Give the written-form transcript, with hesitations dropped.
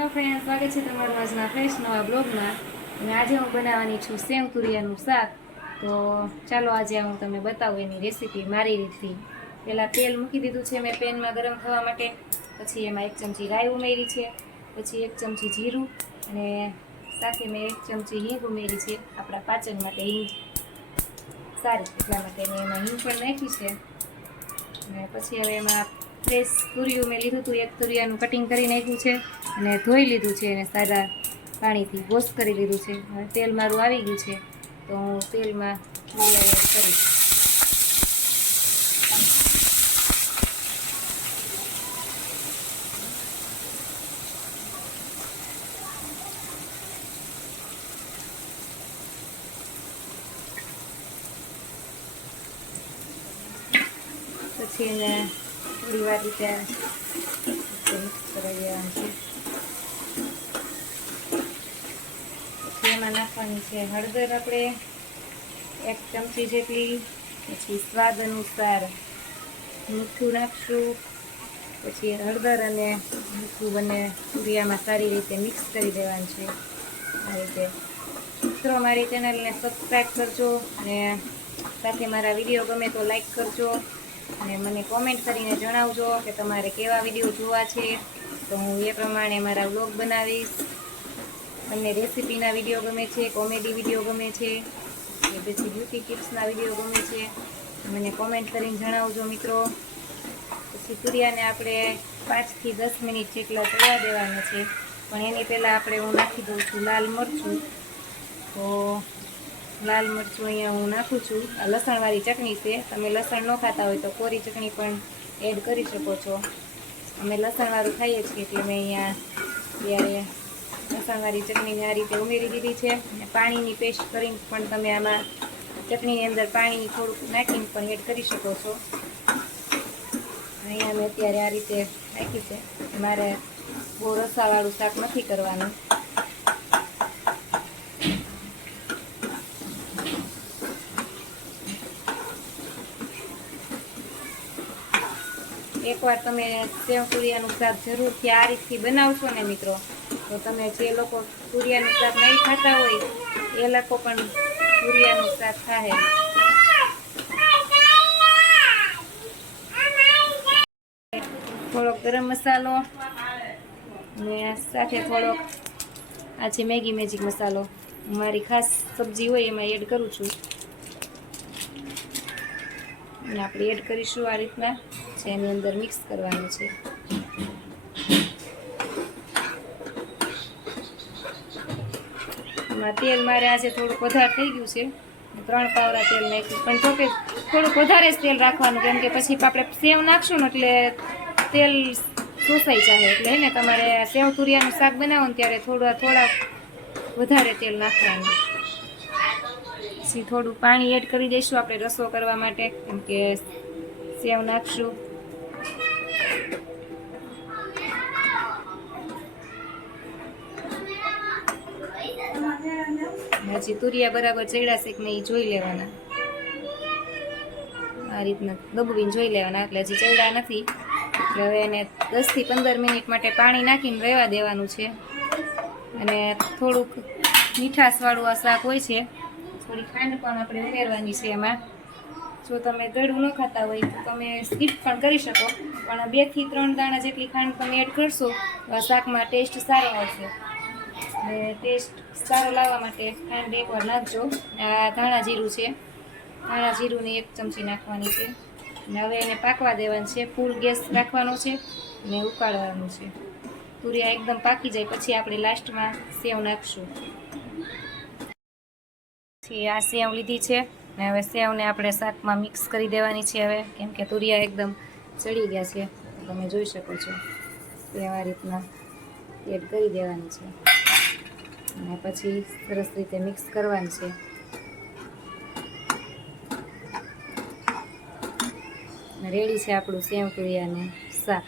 Hello friend, સ્વાગત છે તમારું આજના ફ્રેશ નવા બ્લોગમાં. અને આજે હું બનાવવાની છું સેવ તુરિયાનું શાક. તો ચાલો આજે હું તમને બતાવું એની રેસીપી મારી રીતથી. પહેલાં તેલ મૂકી દીધું છે મેં પેનમાં ગરમ થવા માટે. પછી એમાં 1 ચમચી રાઈ ઉમેરી છે, પછી 1 ચમચી જીરું અને સાથે મેં 1 ચમચી હિંગ ઉમેરી છે. આપણા પાચન માટે હિંગ સારી, એટલા માટે મેં એમાં હિંગ પણ નાખી છે. અને પછી હવે એમાં ફ્રેશ તુરિયું મેં લીધું હતું, એક તુરિયાનું કટિંગ કરી નાખ્યું છે અને ધોઈ લીધું છે અને સારા પાણીથી વોશ કરી લીધું છે. હવે તેલ મારું આવી ગયું છે તો હું તેલમાં તુરિયા એડ કરીશ. પછી એને થોડી વાર રીતે મિક્સ કરી દેવાનું છે. પછી એમાં નાખવાની છે હળદર, આપણે 1 ચમચી જેટલી. પછી સ્વાદ અનુસાર મીઠું નાખશું. પછી હળદર અને મીઠું બંને તુરિયામાં સારી રીતે મિક્સ કરી દેવાનું છે. આ રીતે મિત્રો મારી ચેનલને સબસ્ક્રાઈબ કરજો અને સાથે મારા વિડીયો ગમે તો લાઈક કરજો અને મને કોમેન્ટ કરીને જણાવજો કે તમારે કેવા વિડીયો જોવા છે, તો હું એ પ્રમાણે મારા વ્લોગ બનાવીશ. તમને રેસીપીના વિડીયો ગમે છે, કોમેડી વિડીયો ગમે છે કે પછી બ્યુટી ટિપ્સના વિડીયો ગમે છે, મને કોમેન્ટ કરીને જણાવજો મિત્રો. પછી તુરિયાને આપણે 5 થી 10 મિનિટ જેટલા ચડવા દેવાના છે. પણ એની પહેલાં આપણે હું નાખી દઉં છું લાલ મરચું. તો લાલ મરચું અહીંયા હું નાખું છું. આ લસણવાળી ચટણી છે, તમે લસણ ન ખાતા હોય તો કોરી ચટણી પણ એડ કરી શકો છો. અમે લસણવાળું ખાઈએ છીએ એટલે મેં અહીંયા ત્યારે લસણવાળી ચટણીને આ રીતે ઉમેરી દીધી છે. અને પાણીની પેસ્ટ કરીને પણ તમે આમાં ચટણીની અંદર પાણી થોડુંક નાખીને પણ એડ કરી શકો છો. અહીંયા મેં અત્યારે આ રીતે નાખી છે. મારે બહુ રસાવાળું શાક નથી કરવાનું. એકવાર તમે સેવ તુરિયાનું શાક જરૂરથી આ રીતથી બનાવશો ને મિત્રો, તો તમે જે લોકો તુરિયાનું શાક નહીં ખાતા હોય એ લોકો પણ તુરિયાનું શાક ખાય. થોડોક ગરમ મસાલો અને સાથે થોડોક આ છે મેગી મેજિક મસાલો. મારી ખાસ સબ્જી હોય એમાં એડ કરું છું. અને આપણે એડ કરીશું આ રીતના છે, એની અંદર મિક્સ કરવાનું છે. એમાં તેલ મારે આજે થોડુંક વધારે થઈ ગયું છે, 3 પાવડા તેલ નાખ્યું. પણ જો કે થોડુંક વધારે જ તેલ રાખવાનું, કેમ કે પછી આપણે સેવ નાખશું ને એટલે તેલ શોષાઈ જાય. એટલે હે ને તમારે સેવ તુરિયાનું શાક બનાવો ને ત્યારે થોડા વધારે તેલ નાખવાનું. પછી થોડું પાણી એડ કરી દઈશું આપણે રસો કરવા માટે, કેમ કે સેવ નાખશું. હજી તુરિયા બરાબર ચડ્યા છે કે નહીં જોઈ લેવાના. આ રીતના દબવીને જોઈ લેવાના. એટલે હજી ચડ્યા નથી એટલે હવે એને 10 થી 15 મિનિટ માટે પાણી નાખીને રહેવા દેવાનું છે. અને થોડુંક મીઠાશવાળું આ શાક હોય છે. થોડી ખાંડ પણ આપણે ઉમેરવાની છે એમાં. જો તમે ગળું ન ખાતા હોય તો તમે સ્કીપ પણ કરી શકો, પણ 2 થી 3 દાણા જેટલી ખાંડ તમે એડ કરશો તો આ શાકમાં ટેસ્ટ સારો આવશે. અને ટેસ્ટ સારો લાવવા માટે ખાંડ એકવાર નાખજો. આ ધાણા જીરું છે, ધાણા જીરુંની 1 ચમચી નાખવાની છે. અને હવે એને પાકવા દેવાનું છે. ફૂલ ગેસ રાખવાનો છે અને ઉકાળવાનું છે. તુરિયા એકદમ પાકી જાય પછી આપણે લાસ્ટમાં સેવ નાખશું. આ સેવ લીધી છે અને હવે સેવને આપણે શાકમાં મિક્સ કરી દેવાની છે હવે, કેમ કે તુરિયા એકદમ ચડી ગયા છે. તમે જોઈ શકો છો એવા રીતના એડ કરી દેવાની છે અને પછી સરસ રીતે મિક્સ કરવાની છે. રેડી છે આપણું સેવ તુરિયાનું શાક.